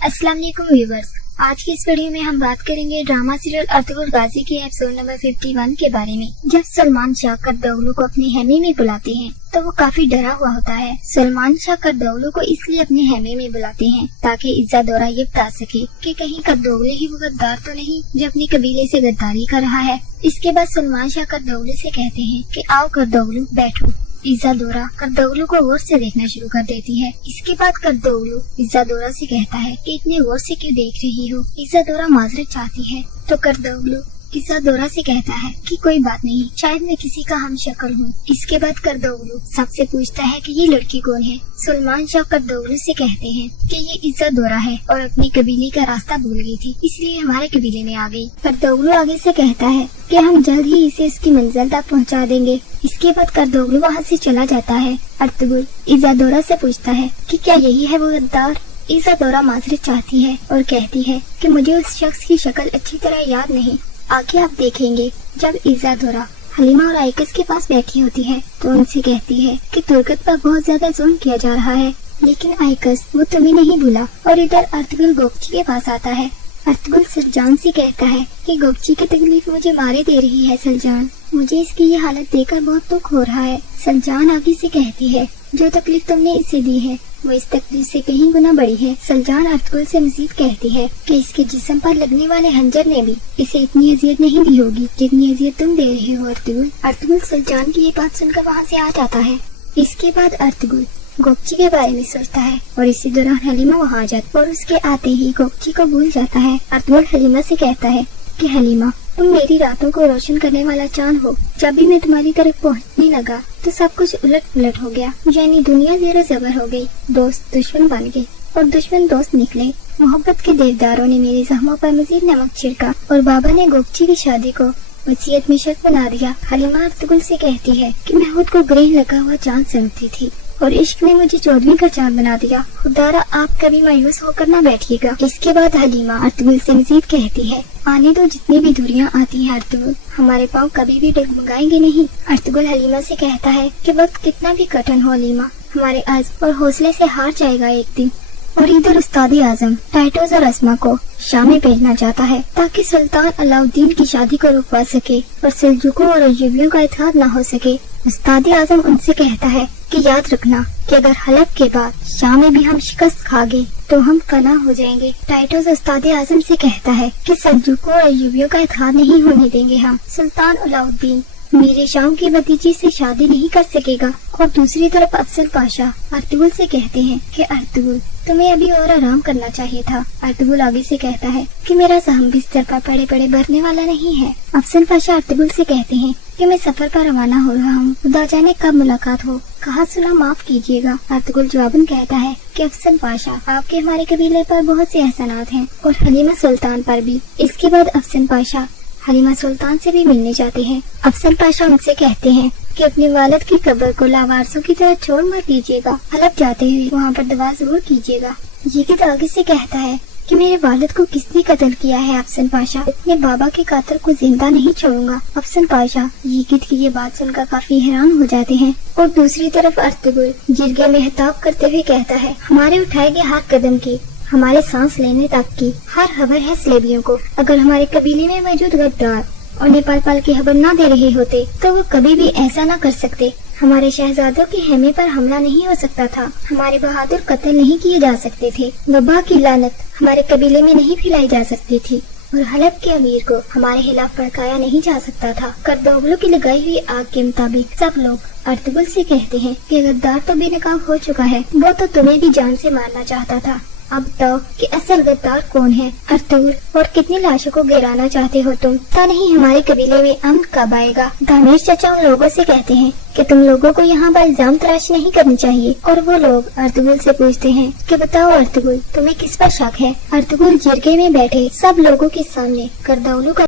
अस्सलाम वालेकुम व्यूवर्स। आज की इस वीडियो में हम बात करेंगे ड्रामा सीरियल अर्तुगरुल गाजी के एपिसोड नंबर 51 के बारे में। जब सलमान शाह करदौलू को अपने हेमे में बुलाते हैं तो वो काफी डरा हुआ होता है। सलमान शाह करदौलू को इसलिए अपने हेमे में बुलाते हैं ताकि इज्जा दौरा ये बता सके कि कहीं करदौलू ही वो गद्दार तो नहीं जो अपने कबीले से गद्दारी कर रहा है। इसके बाद सलमान शाह करदौलू से कहते हैं कि आओ करदौलू बैठो। इज्जा दौरा करदौलू को गौर से देखना शुरू कर देती है। इसके बाद करदौलू इज्जा दौरा से कहता है कि इतने गौर से क्यों देख रही हो। इज्जा दौरा माजरत चाहती है तो करदौलू इज्जा दौरा से कहता है कि कोई बात नहीं, शायद मैं किसी का हम शक्ल हूँ। इसके बाद करदौलू सबसे पूछता है कि ये लड़की कौन है। सलमान शाह करदौलू से कहते हैं कि ये इज्जा दौरा है और अपनी कबीले का रास्ता भूल गई थी, इसलिए हमारे कबीले में आ गई। करदौलू आगे से कहता है कि हम जल्द ही इसे उसकी मंजिल तक पहुंचा देंगे। इसके बाद करदौलू वहाँ से चला जाता है। अर्तुगरुल इज्जा दौरा से पूछता है कि क्या यही है वो गद्दार। इज्जा दौरा माजरत चाहती है और कहती है कि मुझे उस शख्स की शक्ल अच्छी तरह याद नहीं। आगे आप देखेंगे जब इज्जा दौरा हलीमा और आइकस के पास बैठी होती है तो उनसे कहती है कि तुर्कत पर बहुत ज्यादा जुल्म किया जा रहा है, लेकिन आइकस वो तुम्हें नहीं भूला। और इधर अर्तुगरुल गोपची के पास आता है। अर्तुगरुल सलजान से कहता है कि गोपची की तकलीफ मुझे मारे दे रही है। सलजान, मुझे इसकी ये हालत देखकर बहुत दुख हो रहा है। सलजान आगे से कहती है जो तकलीफ तुमने इसे दी है वो इस तकलीफ से कहीं गुना बड़ी है। सलजान अर्तुगरुल से मजीद कहती है कि इसके जिस्म पर लगने वाले हंजर ने भी इसे इतनी अजियत नहीं दी होगी जितनी अजियत तुम दे रहे हो अर्तुगरुल। अर्तुगरुल सलजान की ये बात सुनकर वहाँ से आ जाता है। इसके बाद अर्तुगरुल गोपची के बारे में सोचता है और इसी दौरान हलीमा वहाँ आ जाती और उसके आते ही गोपची को भूल जाता है। अर्तुगरुल हलीमा से कहता है कि हलीमा, तुम मेरी रातों को रोशन करने वाला चांद हो। जब भी मैं तुम्हारी तरफ पहुँचने लगा तो सब कुछ उलट पुलट हो गया, यानी दुनिया ज़ेरो ज़बर हो गई। दोस्त दुश्मन बन गए और दुश्मन दोस्त निकले। मोहब्बत के देवदारों ने मेरे जख्मों पर मजीद नमक छिड़का और बाबा ने गोपची की शादी को वसीयत में शर्त बना दिया। हलीमा अर्तुगरुल से कहती है कि मैं खुद को ग्रह लगा हुआ चांद समझती थी और इश्क ने मुझे चौधरी का चांद बना दिया। खुदारा आप कभी मायूस होकर न बैठिएगा। इसके बाद हलीमा अर्तुगरुल से मजीद कहती है आने दो, जितनी भी दूरियां आती हैं अर्तुगरुल, हमारे पाँव कभी भी डगमगाएंगे नहीं। अर्तुगरुल हलीमा से कहता है कि वक्त कितना भी कठिन हो हलीमा, हमारे अज़्म और हौसले से हार जाएगा एक दिन। और इधर उस्ताद आजम टाइटोस और अस्मा को शाम में भेजना चाहता है ताकि सुल्तान अलाउद्दीन की शादी को रुकवा सके और सेल्जुकों और अय्यूबियों का इत्तेहाद न हो सके। उस्ताद आजम उनसे कहता है कि याद रखना कि अगर हलब के बाद शाम में भी हम शिकस्त खा गए तो हम फना हो जाएंगे। टाइटोस उस्ताद आजम से कहता है कि सेल्जुकों और अय्यूबियों का इत्तेहाद नहीं होने देंगे हम। सुल्तान अलाउद्दीन मेरे शाम की भतीजी से शादी नहीं कर सकेगा। और दूसरी तरफ अफजल पाशा अर्तुगरुल से कहते हैं कि अर्तुगरुल, तुम्हें अभी और आराम करना चाहिए था। अर्तुगरुल आगे से कहता है कि मेरा सहम बिस्तर पर पड़े पड़े भरने वाला नहीं है। अफजल पाशा अर्तुगरुल से कहते हैं कि मैं सफर पर रवाना हो रहा हूँ, खुदा जाने कब मुलाकात हो, कहा सुना माफ कीजिएगा। अर्तुगरुल जवाबन कहता है कि अफजल पाशा, आपके हमारे कबीले पर बहुत से एहसानात हैं और हलीमा सुल्तान पर भी। इसके बाद अफजल पाशा हलीमा सुल्तान से भी मिलने जाते हैं। अफजल पाशा उनसे कहते हैं कि अपने वालिद की कब्र को लावारसों की तरह छोड़ मत दीजिएगा, हलब जाते हुए वहाँ पर दुआ जरूर कीजिएगा। ये किद आगे से कहता है कि मेरे वालिद को किसने कत्ल किया है। अफजल पाशा, अपने बाबा के कातिल को जिंदा नहीं छोड़ूंगा। अफजल पाशा ये किद की ये बात सुनकर काफी हैरान हो जाते हैं। और दूसरी तरफ अर्तुगरुल जिरगे में हिताब करते हुए कहता है हमारे उठाए गए हर कदम की, हमारे सांस लेने तक की हर खबर है सलेबियों को। अगर हमारे कबीले में मौजूद गद्दार और नेपाल पाल की खबर न दे रहे होते तो वो कभी भी ऐसा न कर सकते। हमारे शहजादों के हेमे पर हमला नहीं हो सकता था, हमारे बहादुर कत्ल नहीं किए जा सकते थे, वबा की लानत हमारे कबीले में नहीं फैलाई जा सकती थी और हलब के अमीर को हमारे खिलाफ भड़काया नहीं जा सकता था। करदौलू की लगाई हुई आग के मुताबिक सब लोग अर्तुगरुल से कहते हैं कि गद्दार तो बेनकाब हो चुका है, वो तो तुम्हें भी जान से मारना चाहता था। अब बताओ कि असल गद्दार कौन है अर्तुगरुल, और कितनी लाशों को गिराना चाहते हो तुम। पता नहीं हमारे कबीले में अमन कब आएगा। दानिश चाचा उन लोगों से कहते हैं कि तुम लोगों को यहाँ पर इल्जाम तराशी नहीं करनी चाहिए और वो लोग अर्तुगरुल से पूछते हैं कि बताओ अर्तुगरुल, तुम्हें किस पर शक है। अर्तुगरुल जिरगे में बैठे सब लोगों के सामने करदौलू का